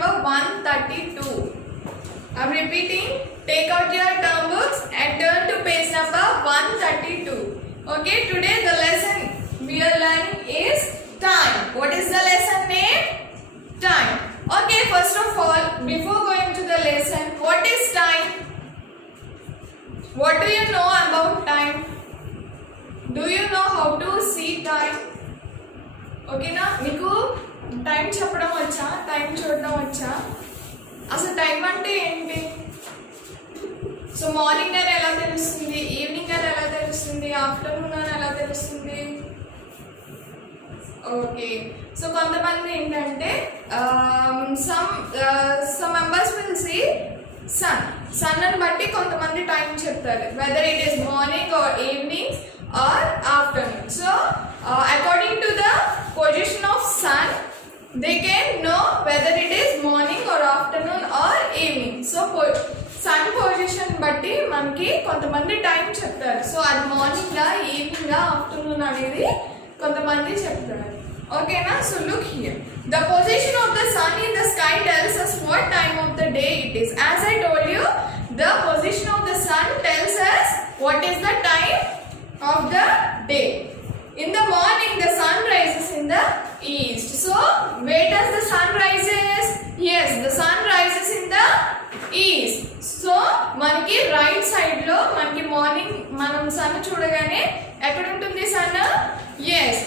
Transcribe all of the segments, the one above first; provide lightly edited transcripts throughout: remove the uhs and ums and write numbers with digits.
number 132. I'm repeating. Take out your term books and turn to page number 132. Okay, today the lesson we are learning is time. What is the lesson name? Time. Okay, first of all, before going to the lesson, what is time? What do you know about time? Do you know how to see time? Okay na? Niku time చెప్పడం వచ్చా? టైం చూడడం వచ్చా? అసలు టైం అంటే ఏంటి? So morning అని ఎలా తెలుస్తుంది, ఈవినింగ్ అని ఎలా తెలుస్తుంది, ఆఫ్టర్నూన్ అని ఎలా తెలుస్తుంది? ఓకే, సో కొంతమంది ఏంటంటే some members will see sun అని బట్టి కొంతమంది టైం చెప్తారు, whether it is morning or evening or afternoon. So according to the position of sun they can know whether it is morning or afternoon or evening. So sun position బట్టి మనకి కొంతమంది time చెప్తారు. సో అది మార్నింగ్ గా, ఈవినింగ్ గా, ఆఫ్టర్నూన్ అనేది కొంతమంది చెప్తారు. ఓకేనా? So look here, the position of the sun in the sky tells us what time of the day it is. As I told you, the position of the sun tells us what is the time of the day. In the morning the sun rises in the east. So where does the sun rises? Yes, the sun rises in the east. So మనకి right side లో మనకి morning మనం sun చూడగానే ఎక్కడ ఉంటుంది sun? yes,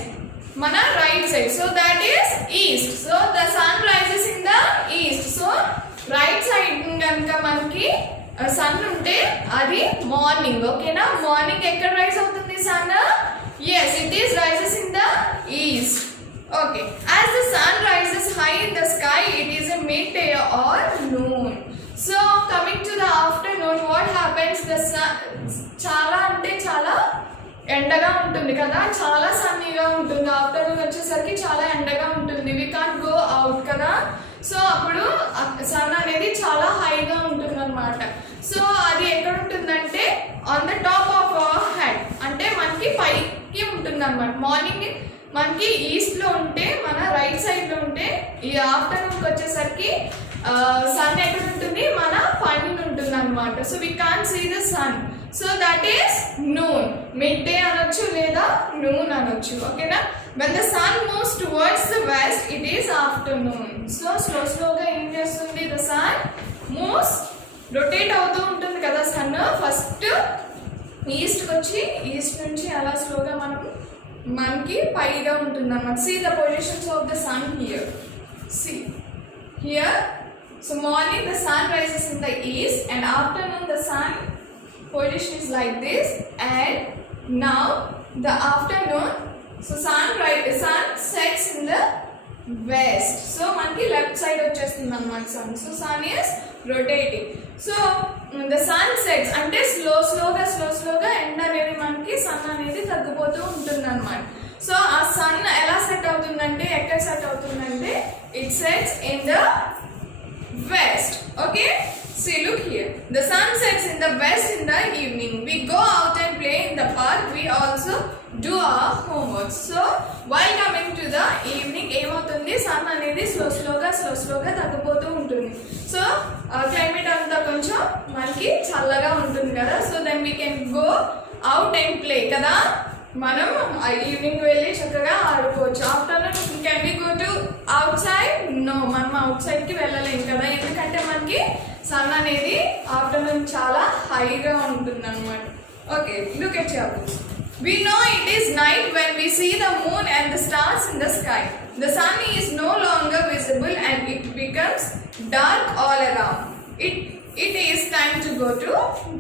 మన right side. So that is east. So the sun rises in the east. So right side కనుక మనకి సన్ ఉంటే అది మార్నింగ్. ఓకేనా? మార్నింగ్ ఎక్కడ రైజ్ అవుతుంది sun? yes, it is rises in the east. Okay, as the sun rises high in the sky, it is a midday or noon. So coming to the afternoon, what happens? The sun చాలా అంటే చాలా ఎండగా ఉంటుంది కదా, చాలా సన్నీగా ఉంటుంది. ఆఫ్టర్నూన్ వచ్చేసరికి చాలా ఎండగా ఉంటుంది, వి కాంట్ గో అవుట్ కదా. సో అప్పుడు సన్ అనేది చాలా హైగా ఉంటుంది అనమాట. సో అది ఎక్కడ ఉంటుందంటే on the top of our head, అంటే మనకి పైకి ఉంటుంది అనమాట. మార్నింగ్ మనకి ఈస్ట్ లో ఉంటే, మన రైట్ సైడ్ లో ఉంటే, ఈ ఆఫ్టర్నూన్ వచ్చేసరికి సన్ ఎక్కడ ఉంటుంది? మన పైన ఉంటుంది అనమాట. So we can't see the sun. So that is noon. Midday అనొచ్చు లేదా నూన్ అనొచ్చు. ఓకేనా? when the sun moves towards the west, it is afternoon. So స్లోగా ఏం చేస్తుంది? the sun moves, రొటేట్ అవుతూ ఉంటుంది కదా సన్. ఫస్ట్ ఈస్ట్కి వచ్చి, ఈస్ట్ నుంచి అలా స్లోగా మనకి పైగా ఉంటుంది అన్నమాట. see the positions of the sun here. see here. so morning the sun rises in the east and afternoon the sun position is like this, and now the afternoon, so sun sets in the west. so మనకి left side వచ్చేస్తుంది అన్నమాట sun. So sun is rotating. So the sun sets అంటే స్లోగా ఎండ అనేది మనకి sun అనేది తగ్గిపోతూ ఉంటుంది అనమాట. సో ఆ సన్ ఎలా సెట్ అవుతుందంటే, ఎక్కడ సెట్ అవుతుందంటే, it sets in the west. okay, see look here, the sun sets in the west in the evening. We go out and play in the park. We also do our homework. so while coming to the evening, ఏమవుతుంది? సన్ అనేది స్లోగా తగ్గిపోతూ ఉంటుంది. So climate అంతా కొంచెం మనకి చల్లగా ఉంటుంది కదా. So then we can go out and play కదా. మనం ఈవినింగ్ వెళ్ళి చక్కగా ఆడుకోవచ్చు. Afternoon can we go to outside? No, మనం అవుట్ సైడ్ కి వెళ్ళలేము కదా, ఎందుకంటే మనకి సన్ అనేది ఆఫ్టర్నూన్ చాలా హైగా ఉంటుంది అనమాట. Okay, look at your books. We know it is night when we see the moon and the stars in the sky. The sun is no longer visible and it becomes dark all around. It is time to go to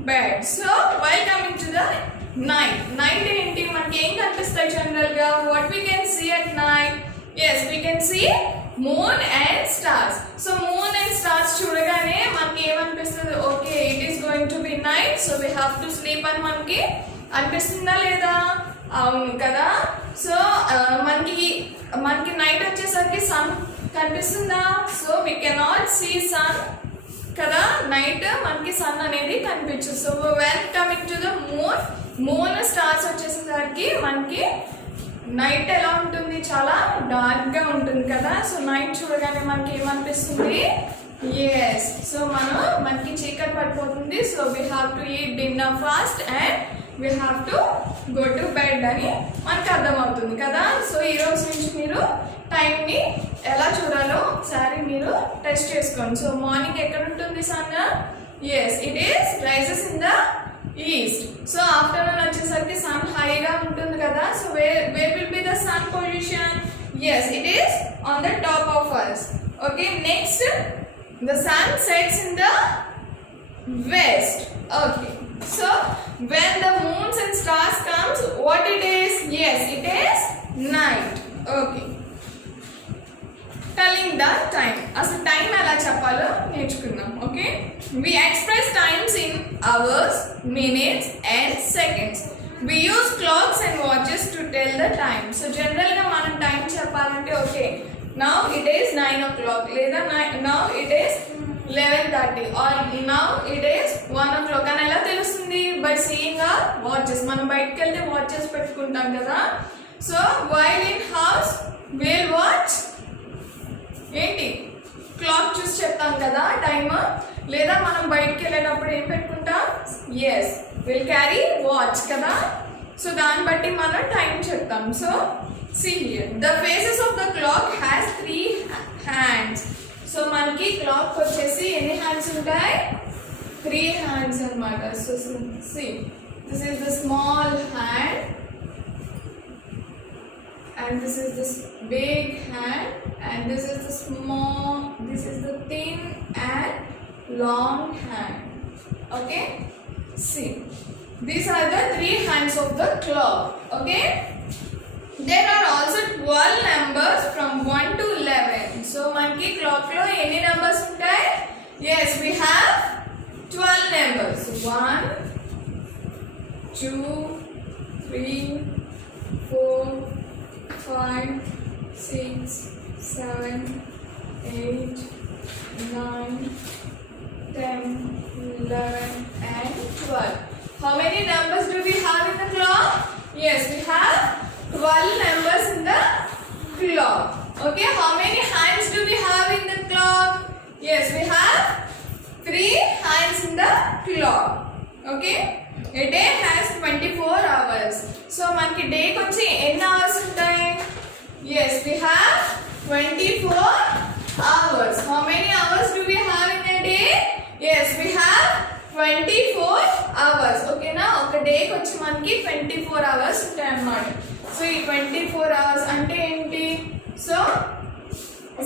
bed. So while coming to the night ఏంటి? మనకి ఏం కనిపిస్తాయి జనరల్ గా? what we can see at night? yes, we can see moon and stars. so moon and stars చూడగానే మనకి ఏమనిపిస్తుంది? okay, it is going to be night, so we have to sleep అని మనకి అనిపిస్తుందా లేదా? అవును కదా. సో మనకి నైట్ వచ్చేసరికి సన్ కనిపిస్తుందా? So we cannot see sun కదా, నైట్ మనకి సన్ అనేది కనిపించదు. So when coming to the moon stars వచ్చేసరికి మనకి నైట్ ఎలా ఉంటుంది, చాలా డార్క్గా ఉంటుంది కదా. సో నైట్ చూడగానే మనకి ఏమనిపిస్తుంది, ఎస్ సో మనకి చీకటి పడిపోతుంది. So we have to eat dinner fast and we have to go to bed అని మనకు అర్థమవుతుంది కదా. సో ఈరోజు నుంచి మీరు టైంని ఎలా చూడాలో ఒకసారి మీరు టెస్ట్ చేసుకోండి. సో మార్నింగ్ ఎక్కడ ఉంటుంది sun, yes it is rises in the east. So afternoon వచ్చేసరికి సన్ హైగా ఉంటుంది కదా. So where will be the sun position, yes it is on the top of us. Okay, next the sun sets in the west. Okay, so when the moons and stars comes, what it is, yes it is night. Okay, telling the time, asalu time ela cheppalo nerchukunnam. Okay, we express times in hours, minutes and seconds. We use clocks and watches to tell the time. So general ga manam time cheppalante, okay now it is 9 o'clock లేదా now it is 11:30 or now it is 1 o'clock అని ఎలా తెలుస్తుంది, by seeing ఆ వాచెస్. మనం బయటకు వెళ్తే వాచెస్ పెట్టుకుంటాం కదా. So while in house will watch ఏంటి, క్లాక్ చూసి చెప్తాం కదా టైమ్. లేదా మనం బయటకు వెళ్ళేటప్పుడు ఏం పెట్టుకుంటాం, ఎస్ విల్ క్యారీ వాచ్ కదా. సో దాన్ని బట్టి మనం టైం చెప్తాం. So see here, the faces of the clock has 3 hands. So మనకి క్లాక్ వచ్చేసి ఎన్ని హ్యాండ్స్ ఉంటాయి, 3 hands అన్నమాట. So see, this is the small hand and this is the big hand and this is the small, this is the thin and long hand. Okay, see, these are the 3 hands of the clock. Okay, there are also 12 numbers from 1 to 11. So manki clock lo any numbers untayi, yes we have 12 numbers. 1 2 3 4 5 6 7 8 9 10 11 and 12. How many numbers do we have in the clock, yes we have 12 numbers in the clock. Okay, how many hands do we have in the clock, yes we have 3 hands in the clock. Okay, a day has 24 hours. So manki day kochi enni hours untayi, yes we have 24 hours. How many hours do we have in a day, yes we have 24 hours. Okay na, oka day kochi manki 24 hours untayi annamata. So ఈ 24 hours అంటే ఏంటి, so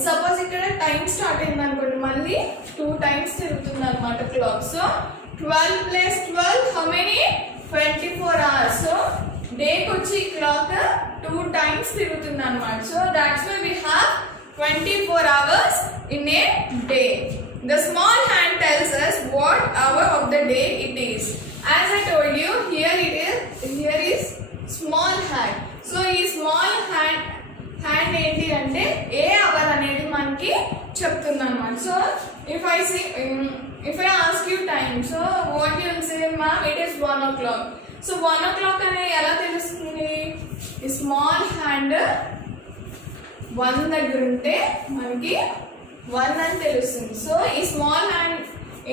suppose ఇక్కడ time start అయింది అనుకోండి, మళ్ళీ 2 times తిరుగుతుంది అనమాట clock. So 12 + 12 how many, 24 hours. So డేకి వచ్చి క్లాక్ 2 టైమ్స్ తిరుగుతుంది అనమాట. So that's why we have 24 hours in a day. The small hand tells us what hour of the day it is. As I told you, here is small hand. So ఈ small hand ఏంటి అంటే ఏ అవర్ అనేది మనకి చెప్తుంది అనమాట. So if I ask you time, so what you will say, ma'am it is 1 o'clock. So 1 o'clock అనేది ఎలా తెలుస్తుంది, ఈ స్మాల్ హ్యాండ్ 1 దగ్గర ఉంటే మనకి 1 అని తెలుస్తుంది. సో ఈ స్మాల్ హ్యాండ్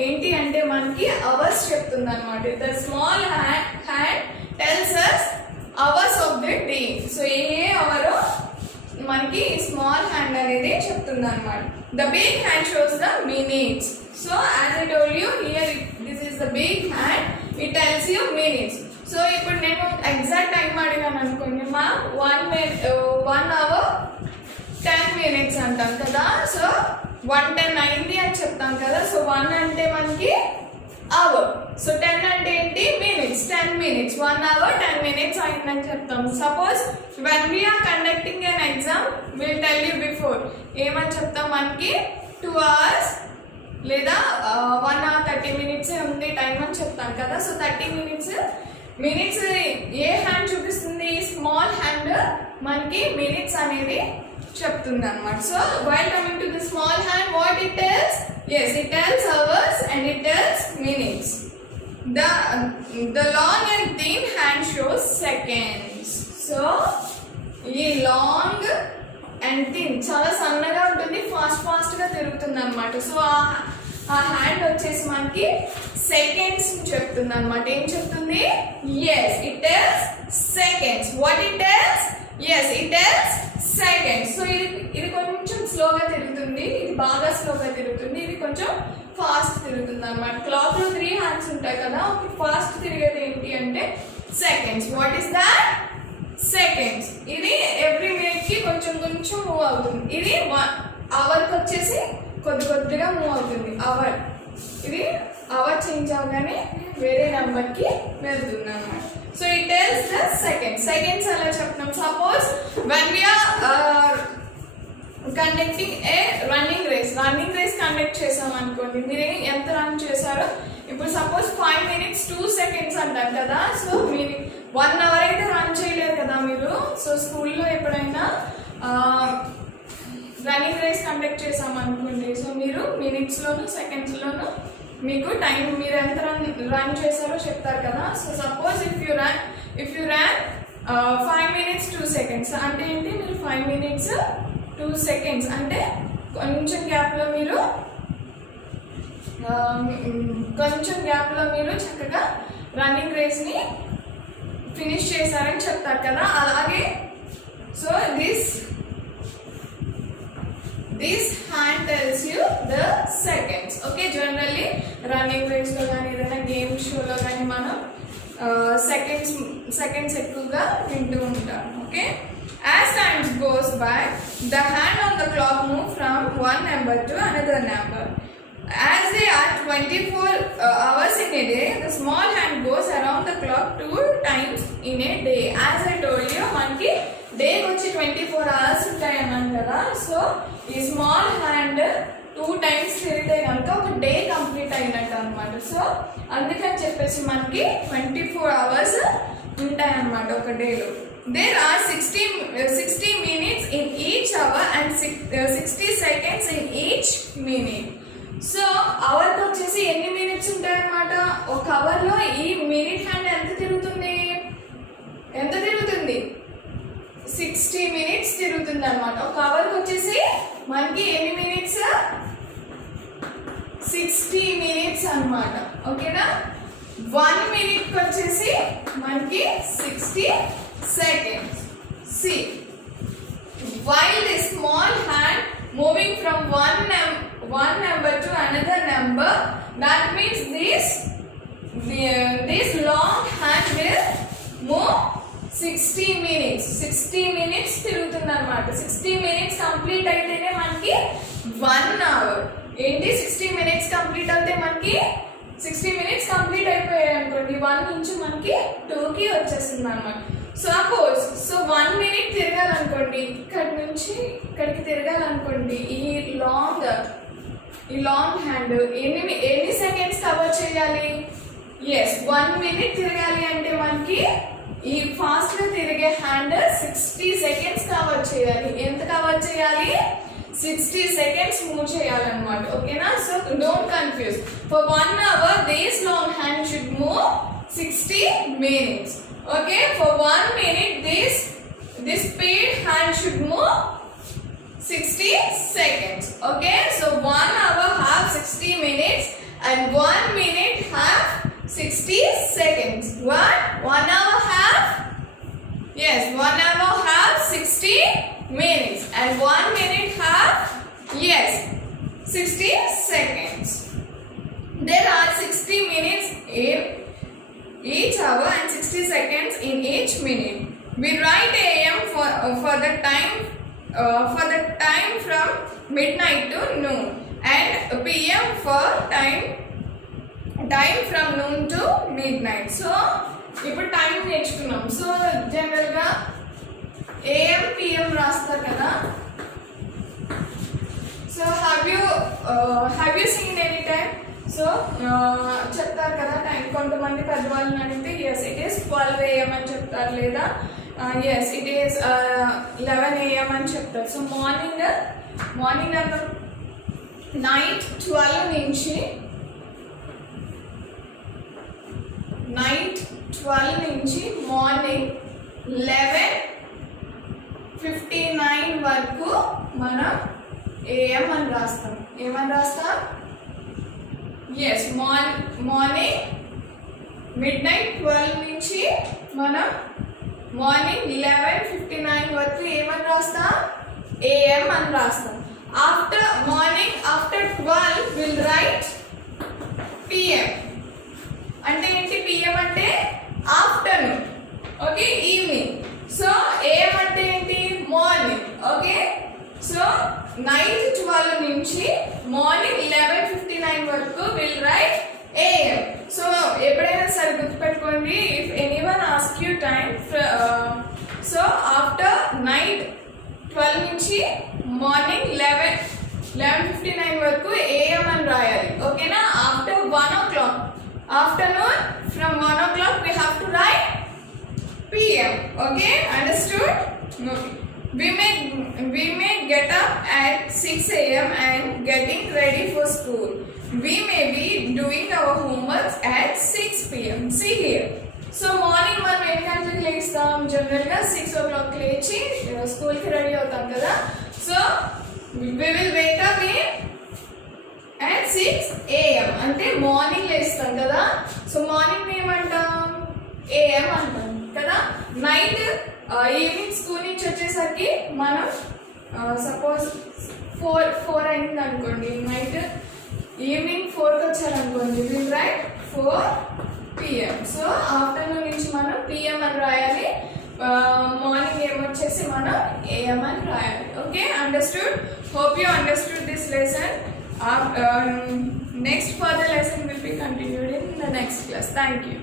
ఏంటి అంటే మనకి అవర్స్ చెప్తుంది అనమాట. The small hand tells us hours of the day. So a hour మనకి స్మాల్ హ్యాండ్ అనేది చెప్తుంది అనమాట. The big hand shows the minutes. So as I told you here this is the big hand, it tells you minutes. So ఇప్పుడు నేను exact time అడిగాను అనుకోండి, మా 1 hour 10 minutes అంటాం కదా. సో 1:10 అయింది అని చెప్తాం కదా. సో 1 అంటే మనకి అవర్, సో 10 అంటే ఏంటి, మినిట్స్, 10 minutes. 1 hour 10 minutes అయిందని చెప్తాం. Suppose when we are conducting an exam, we'll tell you before ఏమని చెప్తాం, మనకి 2 hours లేదా 1 hour 30 minutes ఉంది టైం అని చెప్తాం కదా. సో 30 minutes ఏ హ్యాండ్ చూపిస్తుంది, స్మాల్ హ్యాండ్ మనకి మినిట్స్ అనేది చెప్తుంది అన్నమాట. So while coming to the small hand, what it tells, yes it tells hours and it tells minutes. The long and thin hand shows seconds. So ఈ లాంగ్ అండ్ థిన్ చాలా సన్నగా ఉంటుంది, ఫాస్ట్గా తిరుగుతుంది అనమాట. సో ఆ హ్యాండ్ వచ్చేసి మనకి సెకండ్స్ చెప్తుంది అనమాట. ఏం చెప్తుంది? Yes it is seconds. What it is? Yes it is seconds. So ఇది కొంచెం స్లోగా తిరుగుతుంది, ఇది బాగా స్లోగా తిరుగుతుంది, ఇది కొంచెం ఫాస్ట్ తిరుగుతుంది అనమాట. క్లాక్ లో 3 హ్యాండ్స్ ఉంటాయి కదా, ఒక ఫాస్ట్ తిరిగేది ఏంటి అంటే seconds. What is that? Seconds. ఇది ఎవ్రీ మినిట్ కి కొంచెం మూవ్ అవుతుంది. ఇది అవర్కి వచ్చేసి కొద్దిగా మూవ్ అవుతుంది. అవర్ ఇది అవర్ చేంజ్ అవగానే వేరే నెంబర్ కి వెళ్తుంది అన్నమాట. So it is the seconds ఎలా చెప్తున్నాం? Suppose when we are conducting a running race conduct చేసాం అనుకోండి, మీరు ఎంత రన్ చేశారో. ఇప్పుడు సపోజ్ 5 minutes 2 seconds అంటారు కదా. సో మీరు 1 hour అయితే రన్ చేయలేరు కదా మీరు. సో స్కూల్లో ఎప్పుడైనా రన్నింగ్ రేస్ కండక్ట్ చేసాం అనుకోండి, సో మీరు మినిట్స్లోను సెకండ్స్లోను మీకు టైం మీరు ఎంత రన్ చేశారో చెప్తారు కదా. So suppose if you ran 5 minutes 2 seconds అంటే ఏంటి? మీరు 5 minutes 2 seconds అంటే కొంచెం గ్యాప్లో మీరు చక్కగా రన్నింగ్ రేస్ని ఫినిష్ చేశారని చెప్తారు కదా. అలాగే so this hand tells you the seconds. Okay, generally running race లో కానీ ఏదైనా గేమ్ షోలో కానీ మనం సెకండ్స్ ఎక్కువగా వింటూ ఉంటాం. Okay, as time goes by the hand on the clock move from one number to another number. As they are 24 hours in a day, the small hand goes around the clock 2 times in a day. As I told you, మనకి డే వచ్చి 24 hours ఉంటాయి అన్నాను కదా. సో ఈ small hand 2 times తిరిగితే కనుక ఒక day complete అయినట్టు అనమాట. సో అందుకని చెప్పేసి మనకి 24 hours ఉంటాయి అన్నమాట ఒక డేలో. There are 60 minutes in each hour and 60 seconds in each minute. So అవర్కి వచ్చేసి ఎన్ని మినిట్స్ ఉంటాయి అన్నమాట? ఒక అవర్లో ఈ మినిట్ హ్యాండ్ ఎంత తిరుగుతుంది? 60 minutes తిరుగుతుంది అనమాట. ఒక అవర్కి వచ్చేసి మనకి ఎన్ని మినిట్స్? 60 minutes అనమాట. ఓకేనా? 1 minute వచ్చేసి మనకి 60 seconds. See, while the small hand moving from one number to another number, that means this long hand will move 60 minutes. 60 minutes తిరుగుతుంది అనమాట. 60 minutes కంప్లీట్ అయితేనే మనకి 1 hour. ఏంటి 60 minutes కంప్లీట్ అయితే మనకి 60 minutes కంప్లీట్ అయిపోయాయి అనుకోండి, 1 నుంచి మనకి 2కి వచ్చేస్తుంది అనమాట. సపోజ్ 1 minute తిరగాలనుకోండి, ఇక్కడి నుంచి ఇక్కడికి తిరగాలనుకోండి, ఈ లాంగ్ హ్యాండ్ ఎన్ని సెకండ్స్ కవర్ చేయాలి? ఎస్ 1 minute తిరగాలి అంటే మనకి ఈ ఫాస్ట్ గా తిరిగే హ్యాండ్ 60 seconds కవర్ చేయాలి. ఎంత కవర్ చేయాలి? 60 seconds మూవ్ చేయాలన్నమాట. ఓకేనా? So don't confuse. For 1 hour this long hand should move 60 minutes. Okay, for 1 minute this speed hand should move 60 seconds. Okay, so 1 hour have 60 minutes and 1 minute have 60 seconds. What? 1 hour have? Yes, 1 hour have 60 minutes and 1 minute have? Yes, 60 seconds. There are 60 minutes in each hour and 60 seconds in each minute. We write AM for the time from midnight to noon and PM for time from noon to midnight. So ఇప్పుడు టైం నేర్చుకున్నాం. సో జనరల్గా AM PM రాస్తారు కదా. So have you seen any time? So చెప్తారు కదా టైం. కొంతమంది పెద్దవాళ్ళని అడిగితే ఎస్ ఇట్ ఈస్ 12 AM అని చెప్తారు, లేదా ఎస్ ఇట్ ఈస్ 11 AM అని చెప్తారు. సో మార్నింగ్ అన్న నైట్ 12 నుంచి మార్నింగ్ 11 11:59 వరకు మనం AM అని రాస్తాం. ఏమని రాస్తాం? ఎస్, మార్నింగ్ midnight 12 నుంచి మనం మార్నింగ్ 11:59 వరకు ఏమని రాస్తాం? AM అని రాస్తాం. ఆఫ్టర్ 12 విల్ రైట్ PM. అంటే ఏంటి? PM అంటే afternoon, okay, evening. So AM అంటే ఏంటి? Morning, okay. సో నైట్ 12 నుంచి మార్నింగ్ 11:59 వరకు విల్ రైట్ AM. సో ఎప్పుడైనా సరే గుర్తుపెట్టుకోండి, if anyone ask you time, so after night 12 నుంచి మార్నింగ్ 11:59 వరకు AM అని రాయాలి, ఓకేనా? ఆఫ్టర్ 1 o'clock, afternoon from 1 o'clock we have to write PM, okay, understood? Okay. We may get up at 6 AM and getting ready for school. We may be doing our homework at 6 PM. See here. So morning మనం ఎన్ని గంటలకు లేస్తాం? జనరల్గా 6 o'clock లేచి స్కూల్కి రెడీ అవుతాం కదా. So we will wake up at 6 AM. అంటే మార్నింగ్ లేస్తాం కదా. సో మార్నింగ్ ఏమంటాం? AM అంటాం కదా. నైట్ ఈవినింగ్ స్కూల్ నుంచి వచ్చేసరికి మనం సపోజ్ 4 అయింది అనుకోండి, నైట్ ఈవినింగ్ 4కి వచ్చారనుకోండి, will write 4 PM. So afternoon నుంచి మనం PM అని రాయాలి, మార్నింగ్ ఏమొచ్చేసి మనం AM అని రాయాలి, okay, understood? Hope you understood this lesson. Next further lesson will be continued in the next class. Thank you.